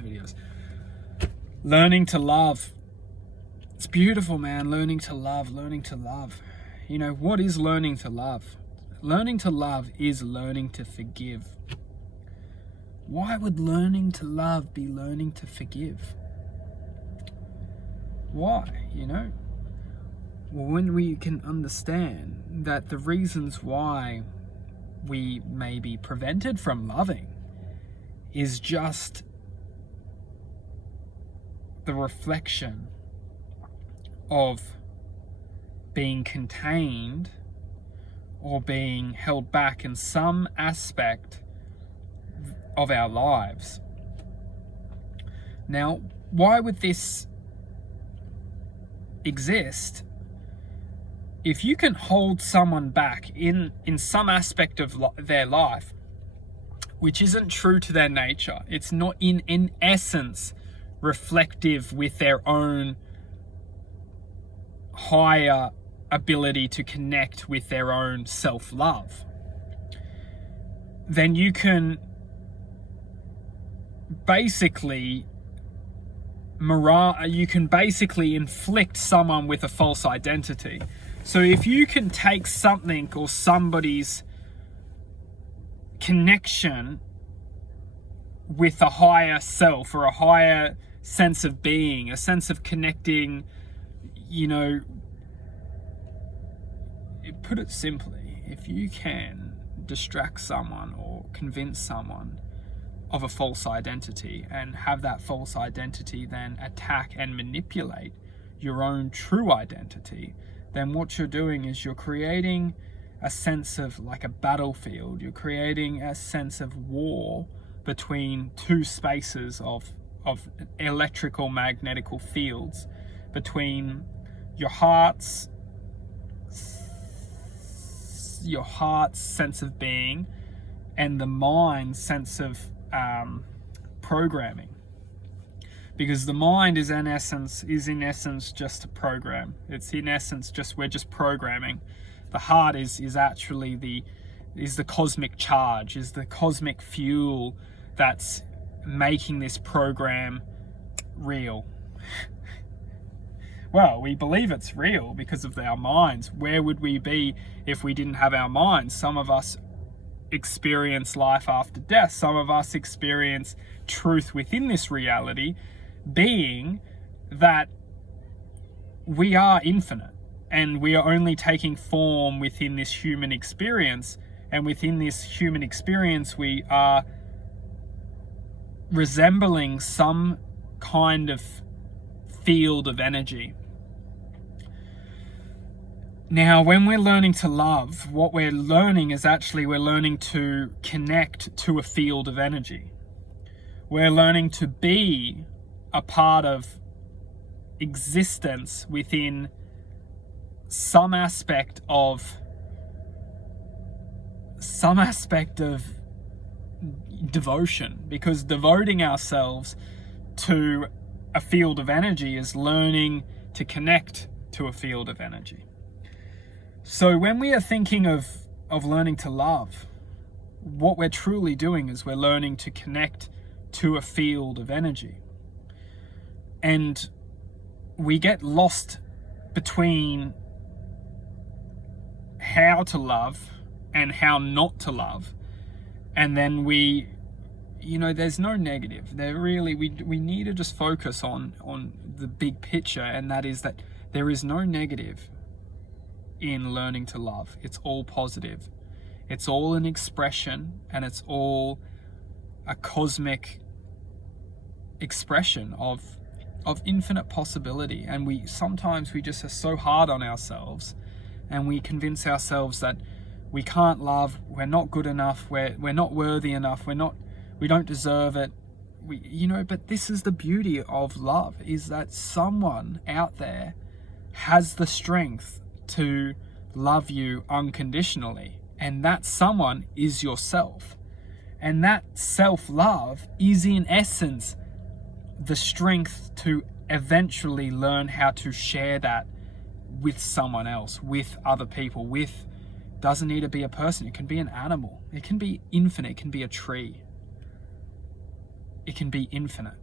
of videos. Learning to love. It's beautiful, man. Learning to love, learning to love. You know, what is learning to love? Learning to love is learning to forgive. Why would learning to love be learning to forgive? Why, you know? Well, when we can understand that the reasons why we may be prevented from loving is just the reflection of being contained or being held back in some aspect of our lives. Now, why would this exist? If you can hold someone back in some aspect of their life, which isn't true to their nature, it's not in essence reflective with their own higher ability to connect with their own self-love, then you can basically inflict someone with a false identity. So if you can take something or somebody's connection with a higher self or a higher sense of being, a sense of connecting, you know, put it simply, if you can distract someone or convince someone of a false identity and have that false identity then attack and manipulate your own true identity, then what you're doing is you're creating a sense of like a battlefield. You're creating a sense of war between two spaces of electrical magnetical fields, between your heart's sense of being and the mind's sense of programming. Because the mind is in essence just a program. It's in essence we're just programming. The heart is actually the cosmic charge, is the cosmic fuel that's making this program real. Well, we believe it's real because of our minds. Where would we be if we didn't have our minds? Some of us experience life after death. Some of us experience truth within this reality, being that we are infinite and we are only taking form within this human experience. And within this human experience, we are resembling some kind of field of energy. Now, when we're learning to love, what we're learning is actually we're learning to connect to a field of energy. We're learning to be a part of existence within some aspect of devotion, because devoting ourselves to a field of energy is learning to connect to a field of energy. So when we are thinking of learning to love, what we're truly doing is we're learning to connect to a field of energy. And we get lost between how to love and how not to love. And then there's no negative. We need to just focus on the big picture, and that is that there is no negative in learning to love. It's all positive. It's all an expression, and it's all a cosmic expression of infinite possibility. And we just are so hard on ourselves, and we convince ourselves that we can't love, we're not good enough, we're not worthy enough, we don't deserve it. But this is the beauty of love, is that someone out there has the strength to love you unconditionally, and that someone is yourself. And that self-love is in essence the strength to eventually learn how to share that with someone else, with other people, doesn't need to be a person. It can be an animal. It can be infinite. It can be a tree. It can be infinite.